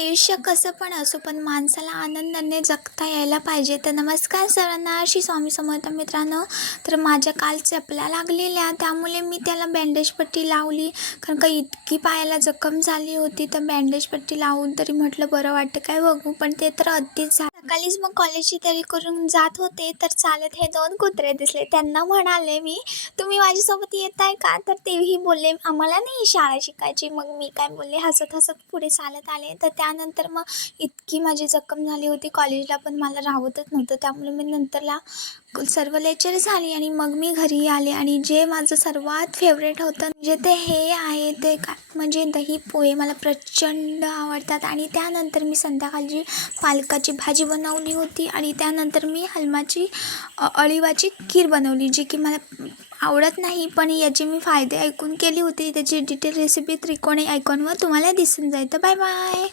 आयुष्य कसं पण असो, पण माणसाला आनंदाने जगता यायला पाहिजे. तर नमस्कार सर्वांना, श्री स्वामी समर्थ मित्रांनो. तर माझ्या काल चपला लागलेल्या, त्यामुळे मी त्याला बँडेज पट्टी लावली. कारण का इतकी पायाला जखम झाली होती, तर बँडेज पट्टी लावून तरी म्हटलं बरं वाटतं काय बघू, पण ते तर अगदीच झालं. सकाळीच मग कॉलेजची तयारी करून जात होते, तर चालत हे 2 कुत्रे दिसले. त्यांना म्हणाले मी, तुम्ही माझ्यासोबत येताय का? तर तेही बोलले, आम्हाला नाही शाळा शिकायची. मग मी काय बोलले, हसत हसत पुढे चालत आले. तर त्यानंतर मग इतकी माझी जखम झाली होती, कॉलेजला पण मला राहवतच नव्हतं. त्यामुळे मी नंतरला सर्व लेक्चर झाली आणि मग मी घरी आले. आणि जे माझं सर्वात फेवरेट होतं म्हणजे ते हे आहे, ते काय म्हणजे दही पोहे मला प्रचंड आवडतात. आणि त्यानंतर मी संध्याकाळची पालकाची भाजी बनवली होती आणि त्यानंतर मी हलमाची अळीवाची खीर बनवली, जी की मला आवडत नाही, पण याचे मी फायदे ऐकून केली होती. त्याची डिटेल रेसिपी त्रिकोणी आयकॉनवर तुम्हाला दिसून जाईल. तर बाय बाय.